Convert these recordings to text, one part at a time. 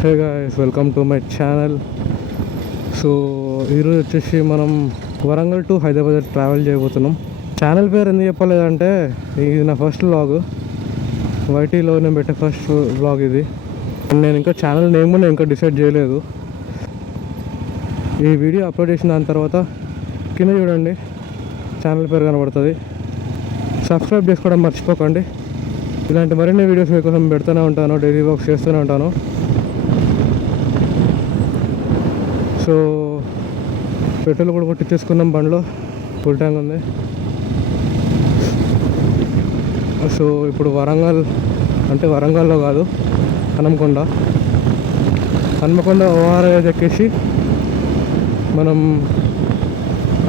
Hey guys, welcome to my channel. So ఈరోజు వచ్చేసి మనం వరంగల్ టు హైదరాబాద్ ట్రావెల్ చేయబోతున్నాం. ఛానల్ పేరు ఎందుకు చెప్పలేదంటే, ఇది నా ఫస్ట్ వ్లాగ్. వైటీలో నేను పెట్టే ఫస్ట్ వ్లాగ్ ఇది. నేను ఇంకా ఛానల్ నేమ్ కూడా ఇంకా డిసైడ్ చేయలేదు. ఈ వీడియో అప్లోడ్ చేసిన దాని తర్వాత కింద చూడండి ఛానల్ పేరు కనబడుతుంది. సబ్స్క్రైబ్ చేసుకోవడం మర్చిపోకండి. ఇలాంటి మరిన్ని వీడియోస్ మీకోసం పెడుతూనే ఉంటాను, డైలీ వ్లాగ్స్ చేస్తూనే ఉంటాను. సో పెట్రోల్ కూడా కొట్టించేసుకున్నాం, బండిలో ఫుల్ ట్యాంక్ ఉంది. సో ఇప్పుడు వరంగల్ అంటే వరంగల్లో కాదు, హన్మకొండ ఓఆర్ఐ ఎక్కేసి మనం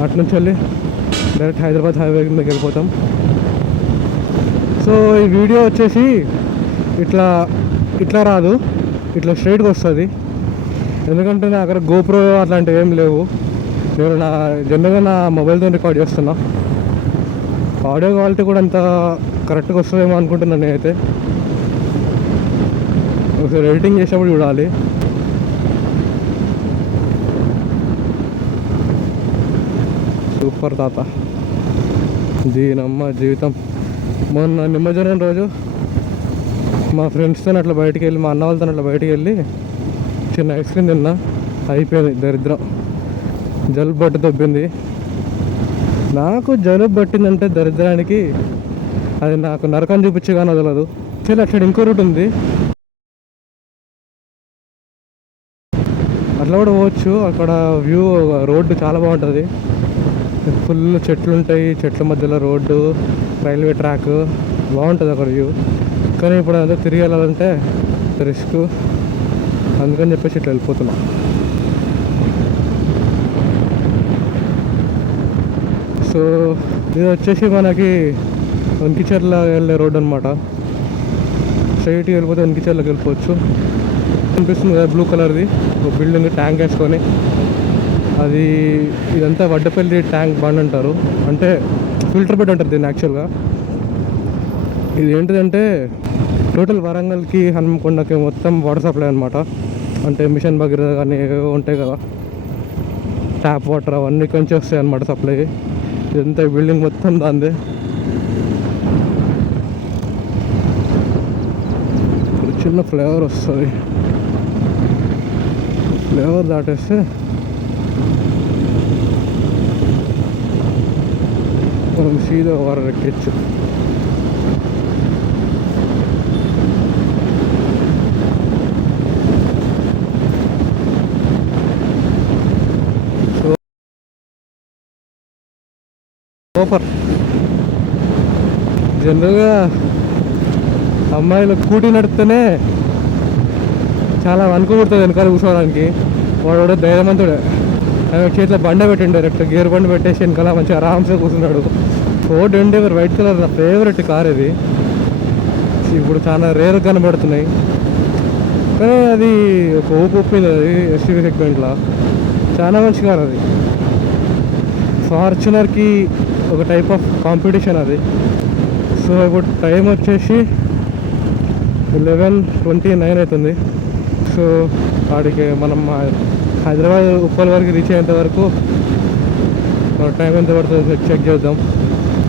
అటు నుంచి వెళ్ళి డైరెక్ట్ హైదరాబాద్ హైవే కిందకి వెళ్ళిపోతాం. సో ఈ వీడియో వచ్చేసి ఇట్లా రాదు, ఇట్లా స్ట్రైట్గా వస్తుంది. ఎందుకంటే నా దగ్గర గోప్రో అట్లాంటివి ఏం లేవు. నేను జనరల్గా నా మొబైల్తో రికార్డ్ చేస్తున్నా. ఆడియో క్వాలిటీ కూడా అంత కరెక్ట్గా వస్తుందేమో అనుకుంటున్నాను నేనైతే. ఒకసారి ఎడిటింగ్ చేసేప్పుడు చూడాలి. సూపర్ తాత, దీనమ్మ జీవితం. మొన్న నిమజ్జనం రోజు మా ఫ్రెండ్స్తో అట్లా బయటికి వెళ్ళి, మా అన్న వాళ్ళతో అట్లా బయటికి వెళ్ళి చిన్న ఐస్ క్రీమ్ తిన్నా, అయిపోయింది దరిద్రం. జలుబు బట్టి దొబ్బింది. నాకు జలుబు పట్టిందంటే దరిద్రానికి అది నాకు నరకం చూపించి కానీ వదలదు. సరే అట్లా ఇంకో రూట్ ఉంది, అట్లా కూడా పోవచ్చు. అక్కడ వ్యూ, రోడ్డు చాలా బాగుంటుంది. ఫుల్ చెట్లు ఉంటాయి, చెట్ల మధ్యలో రోడ్డు, రైల్వే ట్రాక్ బాగుంటుంది అక్కడ వ్యూ. కానీ ఇప్పుడు అదంతా తిరిగి వెళ్ళాలంటే రిస్క్, అందుకని చెప్పేసి ఇట్లా వెళ్ళిపోతున్నాం. సో ఇది వచ్చేసి మనకి వంకిచెర్ల వెళ్ళే రోడ్ అనమాట. స్ట్రైట్గా వెళ్ళిపోతే వంకిచెర్లకు వెళ్ళిపోవచ్చు. అనిపిస్తుంది కదా బ్లూ కలర్ది ఒక బిల్డింగ్, ట్యాంక్ వేసుకొని. అది ఇదంతా వడ్డపల్లి ట్యాంక్ బండ్ అంటారు, అంటే ఫిల్టర్ బెడ్ అంటారు దీన్ని యాక్చువల్గా. ఇది ఏంటిదంటే టోటల్ వరంగల్కి హన్మకొండకి మొత్తం వాటర్ సప్లై అనమాట. అంటే మిషన్ భగీరథ కానీ ఏవో ఉంటాయి కదా, ట్యాప్ వాటర్ అవన్నీ కొంచెం వస్తాయి అన్నమాట సప్లై. ఇదంతా బిల్డింగ్ మొత్తం దాందే. చిన్న ఫ్లేవర్ వస్తుంది, ఫ్లేవర్ దాటేస్తే మనం సీదా వాటర్ ఎక్కించు. సూపర్. జనరల్గా అమ్మాయిలు స్కూటీ నడిస్తేనే చాలా అనుకోబడుతుంది వెనకాల కూర్చోవడానికి. వాడు కూడా ధైర్యవంతుడే. చేతిలో బండ పెట్టిండు, డైరెక్ట్ గేర్ బండి పెట్టేసి వెనకాల మంచిగా ఆరామ్స్గా కూర్చున్నాడు. ఫోర్డ్ ఎండేవర్ వైట్ కలర్ నా ఫేవరెట్ కార్ ఇది. ఇప్పుడు చాలా రేర్ కనబడుతున్నాయి, కానీ అది ఒక ఊపింది. అది ఎస్యూవీ సెగ్మెంట్లో చాలా మంచి కార్ అది. ఫార్చునర్కి ఒక టైప్ ఆఫ్ కాంపిటీషన్ అది. సో ఇప్పుడు టైం వచ్చేసి 11:29 అవుతుంది. సో వాడికి మనం హైదరాబాద్ ఉప్పల్ వరకు రీచ్ అయ్యేంత వరకు టైం ఎంత పడుతుందో చెక్ చేద్దాం.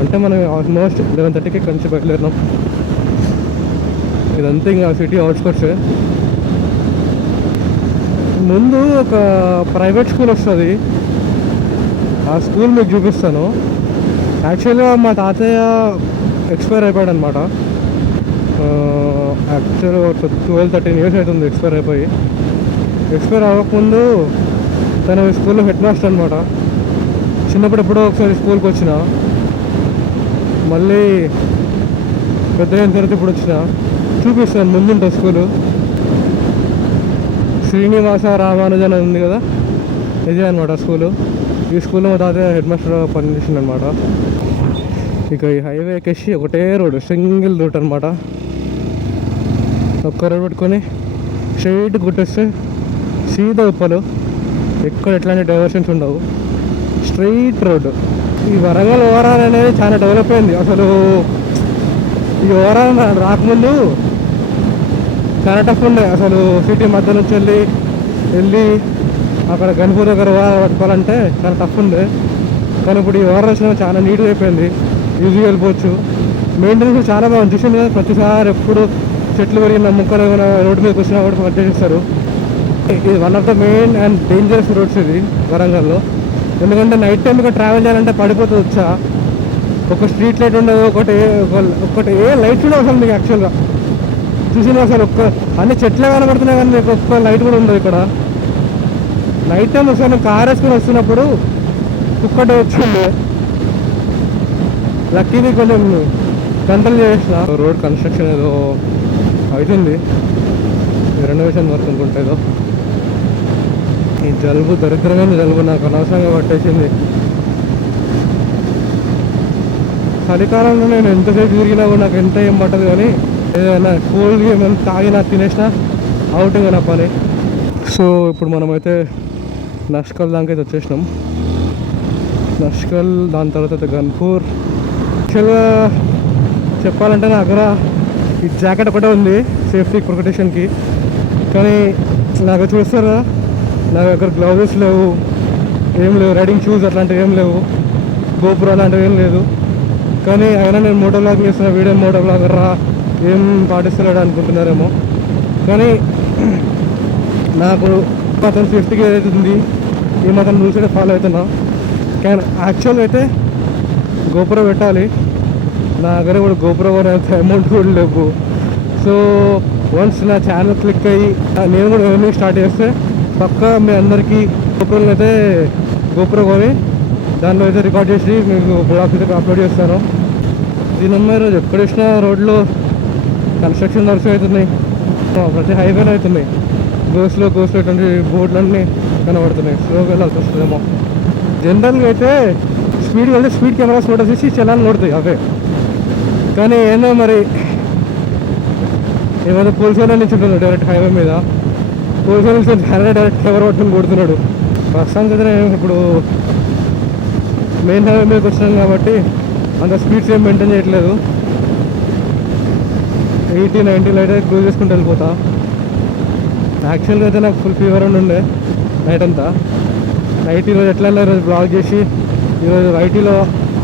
అంటే మనం ఆల్మోస్ట్ 11:30కి కొంచెం బయలుదేరినాం. ఇదంతా ఇంకా సిటీ అవుట్స్కట్స్. ముందు ఒక ప్రైవేట్ స్కూల్ వస్తుంది, ఆ స్కూల్ మీకు చూపిస్తాను. యాక్చువల్గా మా తాతయ్య ఎక్స్పైర్ అయిపోయాడు అనమాట. యాక్చువల్గా 12-13 ఇయర్స్ అవుతుంది ఎక్స్పైర్ అయిపోయి. ఎక్స్పైర్ అవ్వకముందు తను స్కూల్లో హెడ్ మాస్టర్ అనమాట. చిన్నప్పుడు ఎప్పుడో ఒకసారి స్కూల్కి వచ్చిన, మళ్ళీ పెద్ద అయిన తర్వాత ఇప్పుడు వచ్చిన. చూపిస్తాను, ముందుంటుంది స్కూలు. శ్రీనివాస రామానుజన్ ఉంది కదా, ఇదే అనమాట స్కూలు. ఈ స్కూల్లో మా తాతయ్య హెడ్ మాస్టర్ పనిచేసింది అనమాట. ఇక ఈ హైవే ఎక్కేసి ఒకటే రోడ్, సింగిల్ రూట్ అనమాట. ఒక్క రోడ్ పెట్టుకొని స్ట్రైట్ గుట్టేస్తే సీదా ఉప్పలు. ఎక్కడ ఎట్లాంటి డైవర్షన్స్ ఉండవు, స్ట్రైట్ రోడ్. ఈ వరంగల్ ఓవరాల్ అనేది చాలా డెవలప్ అయింది. అసలు ఈ ఓవరాల్ రాకముందు చాలా టఫ్ ఉండే అసలు. సిటీ మధ్య నుంచి వెళ్ళి అక్కడ గన్పూర్ దగ్గర పట్టుకోవాలంటే చాలా టఫ్ ఉండే. కానీ ఇప్పుడు ఈ ఓవర్ వచ్చిన చాలా నీట్గా అయిపోయింది, ఈజీగా వెళ్ళిపోవచ్చు. మెయింటెనెన్స్ చాలా బాగుంది. చూసింది కదా, ప్రతిసారి ఎప్పుడు చెట్లు పెరిగిన ముక్కలు ఏమైనా రోడ్డు మీదకి వచ్చినా కూడా కట్ చేసేస్తారు. ఇది one of the main and dangerous roads ఇది వరంగల్లో. ఎందుకంటే నైట్ టైం ఇక్కడ ట్రావెల్ చేయాలంటే పడిపోతుంది వచ్చా. ఒక స్ట్రీట్ లైట్ ఉండదు, ఒకటి ఏ లైట్ కూడా అసలు మీకు యాక్చువల్గా చూసిన అసలు అన్ని చెట్లే కనబడుతున్నాయి కానీ మీకు ఒక్క లైట్ కూడా ఉండదు ఇక్కడ. నైట్ టైం ఒకసారి నేను కార్ వేసుకొని వస్తున్నప్పుడు ఒక్కటే వచ్చింది. లక్కీని కొంచెం కంట్రోల్ చేసిన. రోడ్ కన్స్ట్రక్షన్ ఏదో అవుతుంది, రెనోవేషన్ వర్క్ అనుకుంటా ఏదో. ఈ జలుబు దరిద్రమైన జలుబు నాకు అనవసరంగా పట్టేసింది. చలికాలంలో నేను ఎంతసేపు తిరిగినా కూడా నాకు ఎంత ఏం పట్టదు, కానీ ఏదైనా కూల్గా ఏమైనా తాగినా తినేసినా అవుటింగ్ నా పని. సో ఇప్పుడు మనమైతే నష్కల్ దాకా అయితే వచ్చేసినాం. నష్కల్, దాని తర్వాత గన్పూర్. యాక్చువల్గా చెప్పాలంటే నా దగ్గర ఈ జాకెట్ ఒకటే ఉంది సేఫ్టీ ప్రొటెక్షన్కి, కానీ నాకు చూస్తారా నా దగ్గర గ్లౌజెస్ లేవు, ఏం లేవు, రైడింగ్ షూస్ అట్లాంటివి ఏం లేవు, గోపురం అలాంటివి ఏం లేదు. కానీ అయినా నేను మోటో బ్లాగ్ చేస్తున్నా, వీడియో మోటో బ్లాగర్ రా ఏం పాటిస్తున్నాడు అనుకుంటున్నారేమో. కానీ నాకు అతను సేఫ్టీకి ఏదైతే ఉంది ఈ మాత్రం రూల్స్ అయితే ఫాలో అవుతున్నా. కానీ యాక్చువల్గా అయితే గోపురం పెట్టాలి, నా దగ్గర కూడా గోపురం అయితే అమౌంట్ కూడా లేవు. సో వన్స్ నా ఛానల్ క్లిక్ అయ్యి నేను కూడా ఎర్నింగ్ స్టార్ట్ చేస్తే పక్కా మీ అందరికీ గోపురంలో అయితే గోపురం కొని దానిలో అయితే రికార్డ్ చేసి మీకు బ్లాగ్స్ అయితే అప్లోడ్ చేస్తాను. దీని రోజు ఎక్కడ వచ్చినా రోడ్లో కన్స్ట్రక్షన్ వర్క్స్ అవుతున్నాయి, ప్రతి హైవేలో అవుతున్నాయి. గోస్లో ఇటువంటి బోర్డులన్నీ కనబడుతున్నాయి. స్లోగా వెళ్ళాల్సి వస్తుందేమో. జనరల్గా అయితే స్పీడ్కి వెళ్తే స్పీడ్ కెమెరాస్ ఫోటోస్ ఇచ్చి చలాన్ని కొడుతాయి అవే. కానీ ఏందో మరి ఏమైనా పోలీసు వాళ్ళు నిల్చుంటున్నాడు డైరెక్ట్ హైవే మీద. పోలీసు వాళ్ళు నిల్చుని డైరెక్ట్ కెమెరా పట్టుకుని కొడుతున్నాడు. ప్రస్తుతానికి అయితే నేను ఇప్పుడు మెయిన్ హైవే మీదకి వచ్చినాం కాబట్టి అంత స్పీడ్స్ ఏం మెయింటైన్ చేయట్లేదు. 80-90 అయితే క్రూజ్ చేసుకుంటూ వెళ్ళిపోతా. యాక్చువల్గా అయితే నాకు ఫుల్ ఫీవర్ ఉండే నైట్ అంతా. నైట్ ఈరోజు ఎట్లా ఈరోజు బ్లాగ్ చేసి ఈరోజు ఐటీలో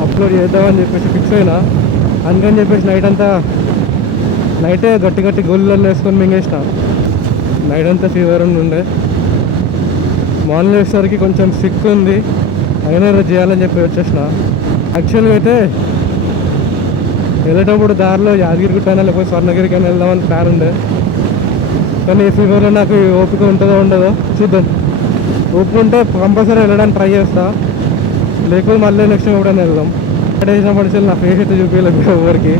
అప్లోడ్ చేద్దామని చెప్పేసి ఫిక్స్ అయినా. అందుకని చెప్పేసి నైటే గట్టి గోళ్ళల్లో వేసుకొని మింగేసిన. నైట్ అంతా ఫీవర్ ఉండే. మార్నింగ్ వేసేసరికి కొంచెం సిక్ ఉంది, అయినా ఈరోజు చేయాలని చెప్పి వచ్చేసిన. యాక్చువల్గా అయితే వెళ్ళేటప్పుడు దారిలో యాదగిరిగుట్టైనా లేకపోతే స్వర్ణగిరికైనా వెళ్దామని ప్లాన్ ఉండే. కానీ ఈ ఫీవర్లో నాకు ఓపిక ఉంటుందో ఉండదో చూద్దాం. ఓపిక ఉంటే కంపల్సరీ వెళ్ళడానికి ట్రై చేస్తా, లేకపోతే మళ్ళీ నెక్స్ట్ ఎప్పుడైనా వెళ్దాం. స్టార్ట్ చేసినప్పటి నుంచి నా ఫేస్ అయితే చూపించలేదు ఎవరికి.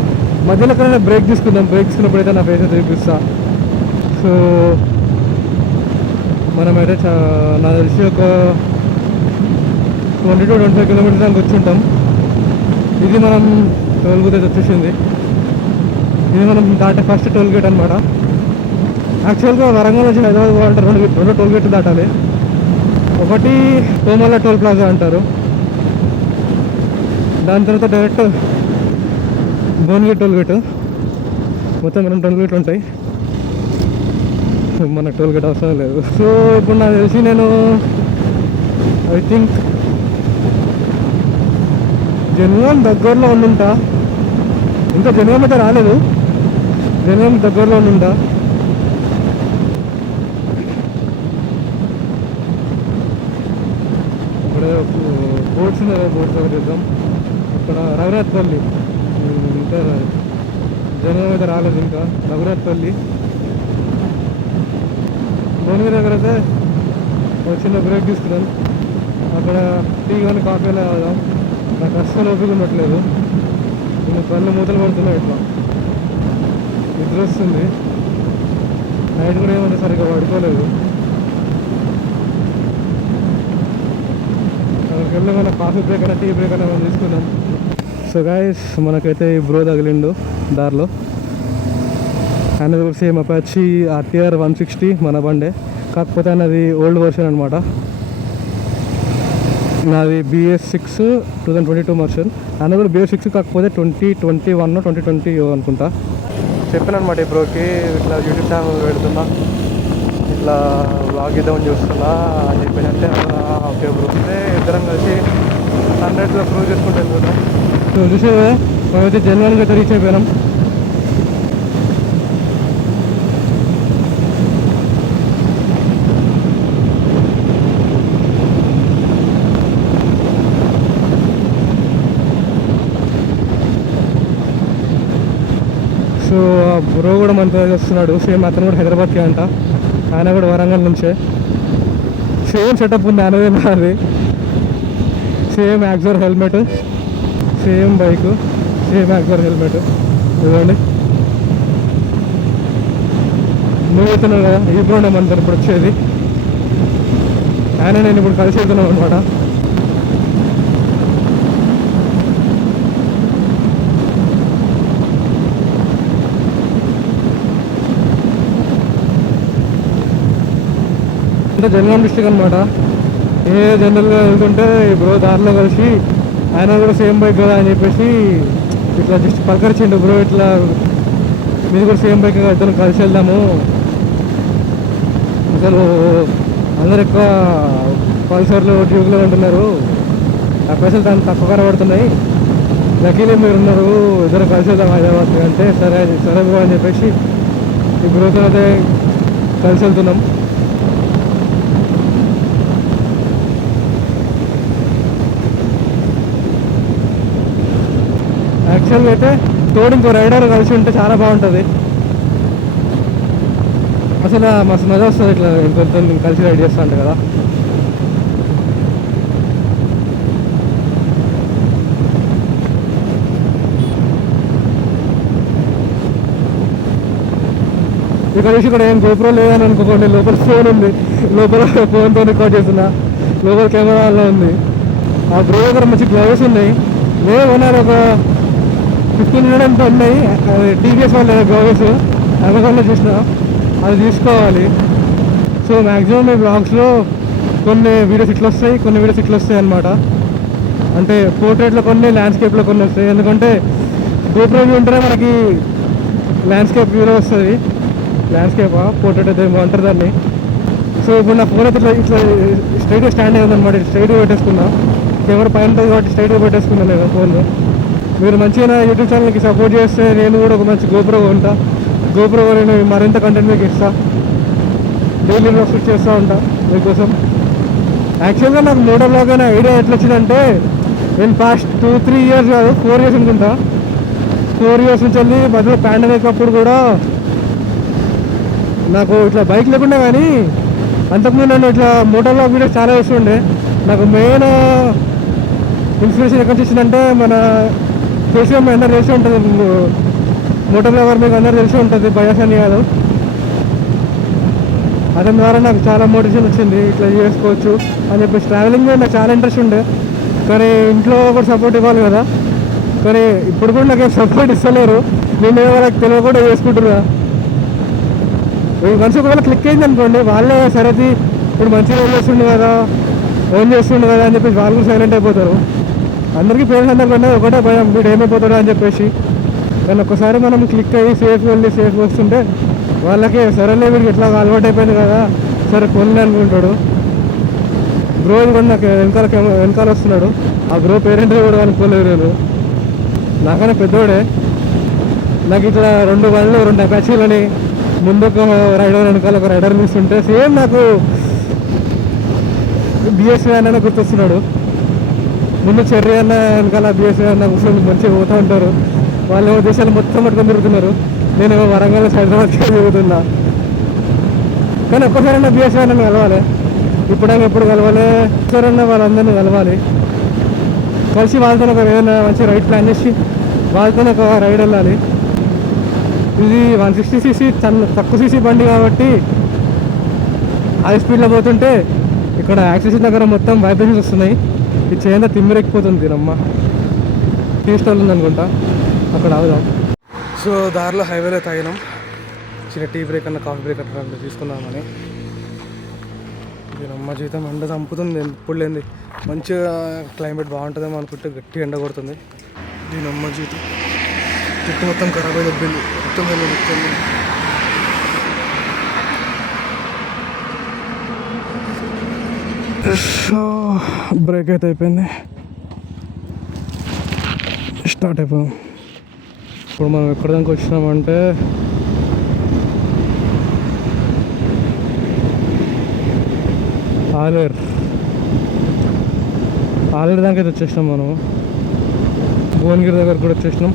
మధ్యలో ఎక్కడైనా బ్రేక్ తీసుకున్నప్పుడు అయితే నా ఫేస్ అయితే చూపిస్తా. సో మనమైతే నాకు తెలిసి ఒక 20-25 కిలోమీటర్స్ దానికి వచ్చి ఉంటాం. ఇది మనం టోల్ బూత్ అయితే వచ్చేసింది. ఇది మనం దాటే ఫస్ట్ టోల్ గేట్ అనమాట. యాక్చువల్గా వరంగల్ నుంచి హైదరాబాద్ పోవాలంటే రెండు టోల్ గేట్లు దాటాలి. ఒకటి కోమల్ల టోల్ ప్లాజా అంటారు, దాని తర్వాత డైరెక్ట్ భువనగిరి టోల్ గేట్. మొత్తం 2 టోల్ గేట్లు ఉంటాయి, మనకు టోల్ గేట్ అవసరం లేదు. సో ఇప్పుడు నాకు తెలిసి నేను ఐ థింక్ జనగాం దగ్గరలో ఉండుంటా. ఇంకా జనగాం అయితే రాలేదు, జనగాం దగ్గరలో ఉండుంటా. ఇక్కడ బోట్స్ ఉన్నాయి, బోట్స్ దగ్గర చేద్దాం. అక్కడ రఘునాథ్పల్లి, ఇంకా జనగాం అయితే రాలేదు. ఇంకా రఘునాథ్పల్లి భువనగిరి దగ్గర అయితే ఒక చిన్న బ్రేక్ తీసుకున్నాను. అక్కడ టీ కానీ కాఫీ అలా తాగుదాం. నాకు అస్సలు ఓపిక ఉండట్లేదు, నేను కళ్ళు మూతలు పడుతున్నాయి, ఇట్లా నిద్ర వస్తుంది. నైట్ కూడా ఏమంటే సరిగ్గా పడుకోలేదు. అక్కడికి వెళ్ళి మన కాఫీ బ్రేక్ అయినా టీ బ్రేక్ అయినా మనం తీసుకున్నాం. సో గైస్ మనకైతే ఈ బ్రో తగిలిండు దారిలో. అనేది కూడా సేమ్ అపాచీ RTR 160 మన బండే, కాకపోతే అనేది ఓల్డ్ వర్షన్ అనమాట. నాది BS6 2022 వర్షన్. అన్న కూడా BS6 కాకపోతే 2021 2020 అనుకుంటా. చెప్పాను అనమాట ఈ బ్రోకి, ఇట్లా యూట్యూబ్ ఛానల్ పెడుతున్నా, ఇట్లా బ్లాగ్ ఇద్దామని చూస్తున్నా అని చెప్పేసి. అంటే ఓకే బ్రో అంటే ఇద్దరం కలిసి సన్రైజ్లో ప్రూవ్ చేసుకుంటూ వెళ్ళిపోతాం. సో చూసే మేమైతే జనవరికి అయితే రీచ్ అయిపోయినాం. సో ఆ బ్రో కూడా మనతో వస్తున్నాడు, సేమ్ అతను కూడా హైదరాబాద్కి అంట, ఆయన కూడా వరంగల్ నుంచే. సేమ్ సెటప్ ఉంది అనేది నాది, same యాక్సర్ helmet, same bike, same యాక్సర్ helmet. ఇదిగోండి నువ్వు వెళ్తున్నావు కదా, ఈ బ్రోనే మనతో ఇప్పుడు వచ్చేది. ఆయన నేను ఇప్పుడు కలిసి వెళ్తున్నాం అనమాట. అంటే జనగాం డిస్ట్రిక్ట్ అనమాట. ఏ జనరల్గా వెళ్తుంటే బ్రో దారిలో కలిసి ఆయన కూడా సేమ్ బైక్ కదా అని చెప్పేసి ఇట్లా జస్ట్ పలకరించిండు, బ్రో ఇట్లా మీరు కూడా సేమ్ బైక్ కదా, ఇద్దరు కలిసి వెళ్దాము. అసలు అందరు ఎక్కువ పల్సర్లు డ్యూక్లో ఉంటున్నారు, ఆ పైసలు దానికి తక్కువ పడుతున్నాయి, లక్కీలే మీరు ఉన్నారు, ఇద్దరు కలిసి వెళ్దాం హైదరాబాద్కి అంటే సరే సరే బ్రో అని చెప్పేసి ఈ బ్రోతో అయితే కలిసి వెళ్తున్నాం. యాక్చువల్గా అయితే తోడు ఇంకో రైడర్ కలిసి ఉంటే చాలా బాగుంటుంది, అసలు మస్తు మజా వస్తుంది ఇట్లా ఇంకొంత కలిసి రైడ్ చేస్తూ ఉంటాయి కదా. ఇక్కడ చూసి ఇక్కడ ఏం గోప్రో లేదని అనుకోండి, లోపల ఫోన్ ఉంది, లోపల ఫోన్తో రికార్డ్ చేస్తున్నా, లోపల కెమెరాలో ఉంది. ఆ బ్రో దగ్గర మంచి గ్లౌస్ ఉన్నాయి, లేవన్నారు ఒక 1500 ఎంత ఉన్నాయి, టీవీఎస్ వాళ్ళ గ్లౌస్ అమెజాన్లో చూసిన, అది తీసుకోవాలి. సో మ్యాక్సిమం ఈ బ్లాగ్స్లో కొన్ని వీడియోస్ ఇట్లా వస్తాయి, కొన్ని వీడియోస్ ఇట్లా వస్తాయి అనమాట. అంటే పోర్ట్రేట్లో కొన్ని, ల్యాండ్స్కేప్లో కొన్ని వస్తాయి. ఎందుకంటే గోప్రో వ్యూ ఉంటేనే మనకి ల్యాండ్స్కేప్ వ్యూలో వస్తుంది. ల్యాండ్స్కేప్ పోర్ట్రేట్ అయితే అంటారు దాన్ని. సో ఇప్పుడు నా ఫోన్ అయితే ఇట్లా ఇట్లా స్ట్రైట్గా స్టాండ్ అయ్యింది అనమాట, స్ట్రైట్గా పెట్టేసుకున్నా, కెమెరా పైన ఉంటుంది కాబట్టి స్ట్రైట్గా పెట్టేసుకున్నాను నేను ఫోన్. మీరు మంచిగా యూట్యూబ్ ఛానల్కి సపోర్ట్ చేస్తే నేను కూడా ఒక మంచి గోప్రో ఉంటా, గోప్రో నేను మరింత కంటెంట్ మీకు ఇస్తా, డైలీ వ్లాగ్స్ చేస్తూ ఉంటా మీకోసం. యాక్చువల్గా నాకు మోటో బ్లాగ్ అనే ఐడియా ఎట్లా వచ్చిందంటే, నేను పాస్ట్ 2-3 ఇయర్స్ కాదు 4 ఇయర్స్ అనుకుంటా, 4 ఇయర్స్ నుంచి వెళ్ళి మధ్యలో పాండమిక్ అప్పుడు కూడా నాకు ఇట్లా బైక్ లేకుండా, కానీ అంతకుముందు నేను ఇట్లా మోటో బ్లాగ్ వీడియోస్ చాలా వేస్తుండే. నాకు మెయిన్ ఇన్స్పిరేషన్ ఎక్కడ వచ్చిందంటే, మన కేసీఆర్ మీ అందరు తెలిసి ఉంటుంది, మోటో బ్లాగర్ మీకు అందరు తెలిసి ఉంటుంది, బయాస్ అని కాదు. అతని ద్వారా నాకు చాలా మోటివేషన్ వచ్చింది, ఇట్లా చేసుకోవచ్చు అని చెప్పేసి. ట్రావెలింగ్ నాకు చాలా ఇంట్రెస్ట్ ఉండే, కానీ ఇంట్లో కూడా సపోర్ట్ ఇవ్వాలి కదా, కానీ ఇప్పుడు కూడా నాకు సపోర్ట్ ఇస్తలేరు. నేను వాళ్ళకి తెలియకుండా చేసుకుంటున్నా. మనసు ఒకవేళ క్లిక్ అయింది అనుకోండి, వాళ్ళే సరేది ఇప్పుడు మంచిగా చేస్తుండే కదా, ఓన్ చేస్తుండే కదా అని చెప్పేసి వాళ్ళు కూడా సైలెంట్ అయిపోతారు. అందరికీ పేరెంట్స్ అందరికన్నా ఒకటే భయం, వీడు ఏమైపోతాడో అని చెప్పేసి. కానీ ఒక్కసారి మనం క్లిక్ అయ్యి సేఫ్ వెళ్ళి సేఫ్ వస్తుంటే వాళ్ళకి సరేలే వీడికి ఎట్లా అలవాటు అయిపోయింది కదా, సరే కొనలే అనుకుంటాడు. బ్రో కూడా నాకు వెనకాల వస్తున్నాడు, ఆ బ్రో పేరెంట్ కూడా అనుకోలేదు నేను, నాకన్నా పెద్దోడే. నాకు ఇట్లా 2 బండ్లు 2 అపాచీలని, ముందు ఒక రైడర్ వెనకాల ఒక రైడర్ మిస్తుంటే సేమ్ నాకు బిఎస్వీ అన్న గుర్తొస్తున్నాడు. ముందు చెర్రీ అన్న వెనకాల బిఎస్వీ అన్న కూర్చొని మంచిగా పోతూ ఉంటారు. వాళ్ళు దేశాలు మొత్తం పట్టుకొని తిరుగుతున్నారు, నేను వరంగల్ హైదరాబాద్కి తిరుగుతున్నా. కానీ ఒక్కసారైనా బిఎస్వీ అన్న కలవాలి, ఇప్పుడైనా ఎప్పుడు కలవాలి, ఒక్కసారైనా వాళ్ళందరినీ కలవాలి, కలిసి వాళ్ళతో ఒక ఏదైనా మంచి రైడ్ ప్లాన్ చేసి వాళ్ళతో ఒక రైడ్ వెళ్ళాలి. ఇది 160cc తక్కువ సీసీ బండి కాబట్టి హై స్పీడ్లో పోతుంటే ఇక్కడ యాక్సిడెంట్ దగ్గర మొత్తం వైబ్రేషన్స్ వస్తున్నాయి. ఇది చేయంతా తిమ్మిరెక్కిపోతుంది అమ్మ. టీ స్టాల్ ఉందనుకుంటా, అక్కడ ఆగుదాం. సో దారిలో హైవేలో తాగినాం, చిన్న టీ బ్రేక్ అన్న కాఫీ బ్రేక్ అట్లా తీసుకుందామని. దీనమ్మ జీవితం ఎండ చంపుతుంది, ఎప్పుడు లేని మంచిగా క్లైమేట్ బాగుంటుందేమో అనుకుంటే గట్టి ఎండ కొడుతుంది. దీనమ్మ జీవితం జుట్టు మొత్తం ఖరాబ్ అయి దొబ్బింది. మొత్తం వెళ్ళిపోతుంది. సో బ్రేక్ అయితే అయిపోయింది, స్టార్ట్ అయిపోయాం. ఇప్పుడు మనం ఎక్కడ దాకా వచ్చినామంటే ఆలేరు దాకా అయితే వచ్చేసినాం. మనం భువనగిరి దగ్గర కూడా వచ్చేసినాం.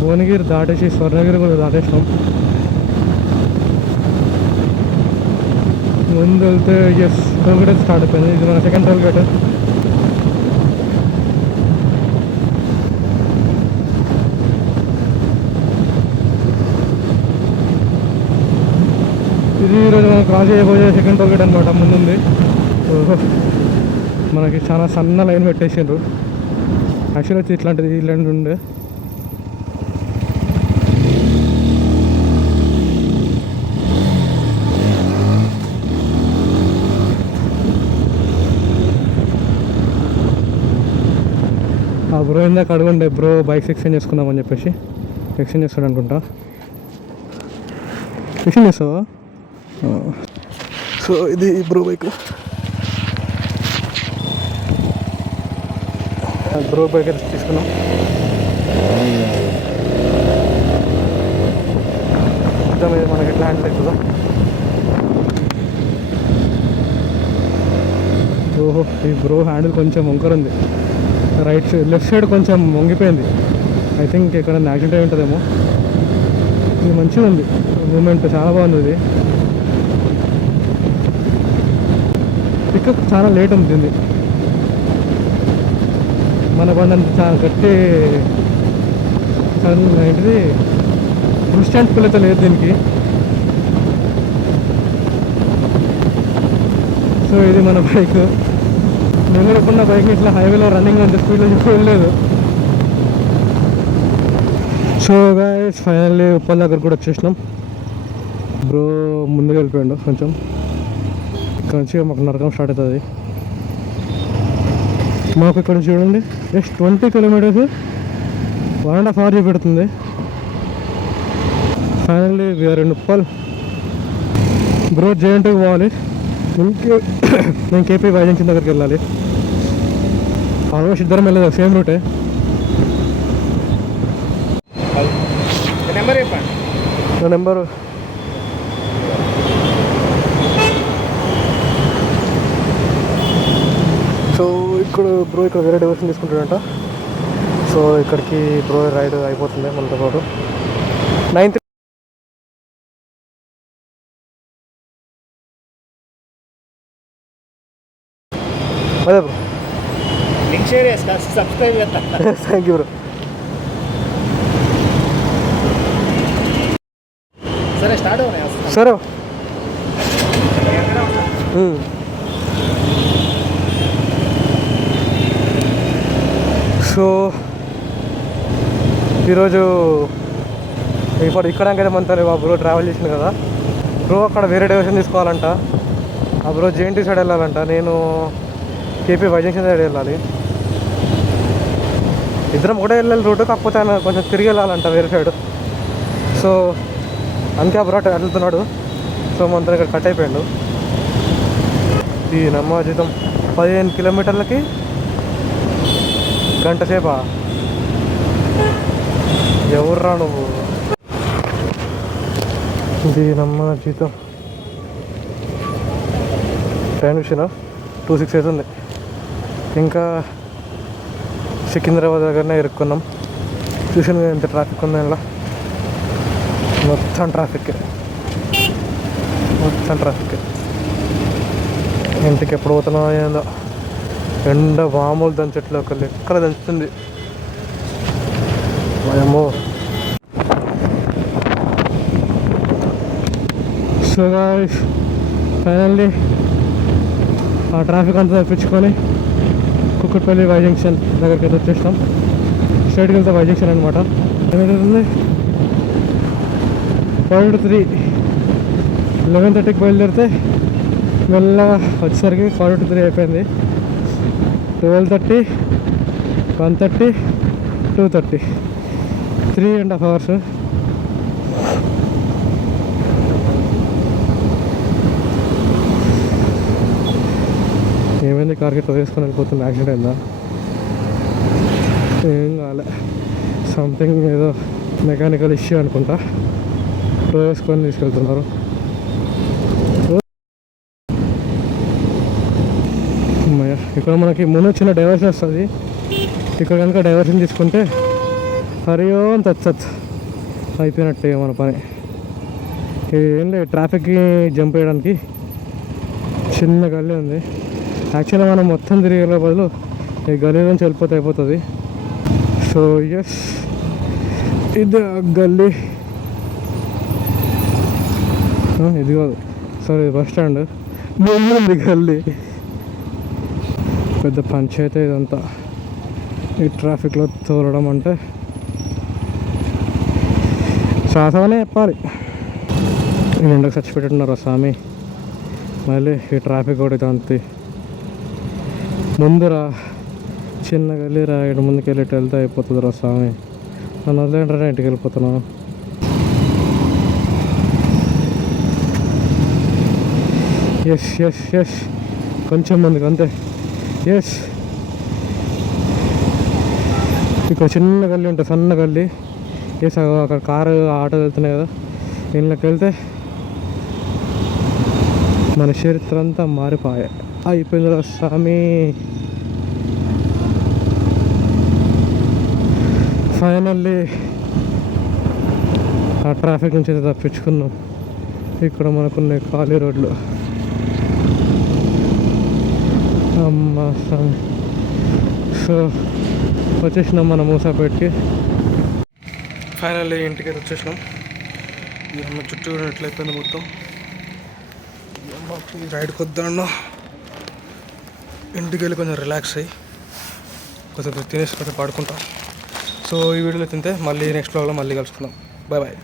భువనగిరి దాటేసి స్వర్ణగిరి కూడా దాటేసినాం. ముందు వెళ్తే ఎస్ టోల్ గేట్ స్టార్ట్ అయిపోయింది. ఇది మన సెకండ్ టోల్ గేట్. ఇది ఈరోజు మనం క్రాస్ చేయబోయే సెకండ్ టోల్ గేట్ అనమాట. ముందుంది. మనకి చాలా సన్న లైన్ పెట్టేసిండ్రు. యాక్చువల్గా వచ్చి ఇట్లాంటిది ఈ లైన్ ఉండే. ఆ బ్రో ఇందాక అడగండి, బ్రో బైక్స్ ఎక్స్చేంజ్ చేసుకుందామని చెప్పేసి. ఎక్స్చేంజ్ చేస్తాడు అనుకుంటా. ఎక్స్చేంజ్ చేస్తావా? సో ఇది బ్రో బైక్. బ్రో బైక్ అయితే తీసుకున్నాం. ఇది మనకి ఎట్లా హ్యాండిల్ అవుతుందా? ఓహో, ఈ బ్రో హ్యాండిల్ కొంచెం వంకర ఉంది. లెఫ్ట్ సైడ్ కొంచెం వంగిపోయింది. ఐ థింక్ ఇక్కడ యాక్సిడెంట్ అయి ఉంటుందేమో. ఇది మంచిగా ఉంది, మూమెంట్ చాలా బాగుంది. ఇది పికప్ చాలా లేట్ ఉంటుంది. మన బండి అంత చాలా గట్టి ఏంటిది ఇన్స్టెంట్ పుల్ అయితే లేదు దీనికి. సో ఇది మన బైక్. నేను కూడా ఉన్న బైక్ ఇట్లా హైవేలో రన్నింగ్ అంత స్పీడ్లో వెళ్ళలేదు. సో గైస్ ఫైనల్లీ ఉప్పల్ దగ్గర కూడా వచ్చేసినాం. బ్రో ముందుకు వెళ్ళిపోయాడు కొంచెం. ఇక్కడ నుంచి మాకు నరకం స్టార్ట్ అవుతుంది. మాకు ఇక్కడ నుంచి చూడండి జస్ట్ 20 కిలోమీటర్స్ 1.5 hours చూపెడుతుంది. Finally we're in Uppal. Bro జేఎన్టీకి పోవాలి. నేను కేపీ వైజంక్షన్ దగ్గరికి వెళ్ళాలి. ఆల్మోస్ట్ ఇద్దరం వెళ్ళదు, సేమ్ రూటే. నెంబర్ చెప్పండి. నా నెంబరు సో బ్రో ఇక్కడ వేరే డైవర్షన్ తీసుకుంటాడంట. సో ఇక్కడికి బ్రో రైడ్ అయిపోతుంది మనతో పాటు. 9th అదే బ్రో లింక్ షేర్ చేస్తా, సబ్స్క్రైబ్ చేస్తా. Thank you bro. సరే స్టార్ట్ అవునా? సరే. సో ఈరోజు ఇక్కడానికైతే మనతో ఆ బ్రో ట్రావెల్ చేసింది కదా. బ్రో అక్కడ వేరే డైవర్షన్ తీసుకోవాలంట. ఆ బ్రో జేఎన్టీ సైడ్ వెళ్ళాలంట. నేను కేపీ వైజంక్షన్ సైడ్ వెళ్ళాలి. ఇద్దరం ఒకటే వెళ్ళాలి రూట్, కాకపోతే ఆయన కొంచెం తిరిగి వెళ్ళాలంట వేరే సైడ్. సో అందుకే ఆ బ్రో వెళ్తున్నాడు. సో మనతో ఇక్కడ కట్ అయిపోయాడు. ఈ నమ్మ జీతం 15 కిలోమీటర్లకి గంట సేపా? ఎవర్రా నువ్వు? ఇది నమ్మ జీతం. టైం చూసినా 2:06 అవుతుంది. ఇంకా సికింద్రాబాద్ దగ్గరనే ఇరుక్కున్నాం. చూసాను ఎంత ట్రాఫిక్ ఉందో. ఇలా మొత్తం ట్రాఫిక్. ఇంటికి ఎప్పుడు పోతున్నా ఏందో. ఎండ మామూలు దంచట్లు ఒక లెక్కన దంచుతుంది. ఏమో. సో గాయ్స్ ఫైనల్లీ ఆ ట్రాఫిక్ అంతా తప్పించుకొని కుక్కట్పల్లి వైజంక్షన్ దగ్గరికి అయితే వచ్చేస్తాం. స్ట్రైట్కి వెళ్తే వైజంక్షన్ అనమాట. ఏమైతుంది 3 11:30కి బయలుదేరితే మెల్లగా వచ్చేసరికి 3 అయిపోయింది. 12:30 1:30 2:30 3.5 hours. ఏమైంది కార్కి టో వేసుకొని వెళ్ళిపోతుంది, యాక్సిడెంట్ అయిందా? ఏం కాలే, సంథింగ్ ఏదో మెకానికల్ ఇష్యూ అనుకుంటా, టో వేసుకొని తీసుకెళ్తున్నారు. ఇక్కడ మనకి ముందు చిన్న డైవర్షన్ వస్తుంది, ఇక్కడ కనుక డైవర్షన్ తీసుకుంటే హరియో తచ్చత్ అయిపోయినట్టే మన పని. ఏం లేదు, ట్రాఫిక్కి జంప్ చేయడానికి చిన్న గల్లీ ఉంది. యాక్చువల్గా మనం మొత్తం తిరిగే బదులు ఈ గల్లీ నుంచి వెళ్ళిపోతే అయిపోతుంది. సో ఎస్, ఇది గల్లీ, ఇది కాదు సారీ బస్ స్టాండ్, ముందు గల్లీ. పెద్ద పంచాయతీ ఇదంతా, ఈ ట్రాఫిక్లో తోలడం అంటే శాసననే చెప్పాలి. ఈ ఎండకు చచ్చిపెట్టున్నారు స్వామి. మళ్ళీ ఈ ట్రాఫిక్ ఒకటి అంతే. ముందురా చిన్న గల్లీరా, ఇటు ముందుకు వెళ్ళి వెళ్తే అయిపోతుంది రా స్వామి. నన్ను వదిలేంటారా, ఇంటికి వెళ్ళిపోతున్నాను. ఎస్ ఎస్ ఎస్, కొంచెం ముందుకు అంతే. ఎస్, ఇక్కడ చిన్న గల్లీ ఉంటుంది, సన్న గల్లీ. ఎస్, అక్కడ కారు ఆటో వెళ్తున్నాయి కదా, ఇళ్ళకి వెళ్తే మన చరిత్ర అంతా మారిపోయా అయిపోయింది రా స్వామి. ఫైనల్లీ ఆ ట్రాఫిక్ నుంచి అయితే తప్పించుకున్నాం. ఇక్కడ మనకున్న ఖాళీ రోడ్లు, అమ్మ స్వామి. సో వచ్చేసినాం మనం మూసాపేటకి. ఫైనల్లీ ఇంటికి అయితే వచ్చేసినాం. అమ్మ చుట్టూ ఎట్లయిపోయింది మొత్తం. ఈ రైడ్కి వద్దాను, ఇంటికి వెళ్ళి కొంచెం రిలాక్స్ అయ్యి కొంచెం తినేసి కొంచెం పడుకుంటాం. సో ఈ వీడియోలో తింటే మళ్ళీ నెక్స్ట్ వ్లాగ్లో మళ్ళీ కలుసుకుందాం. Bye bye.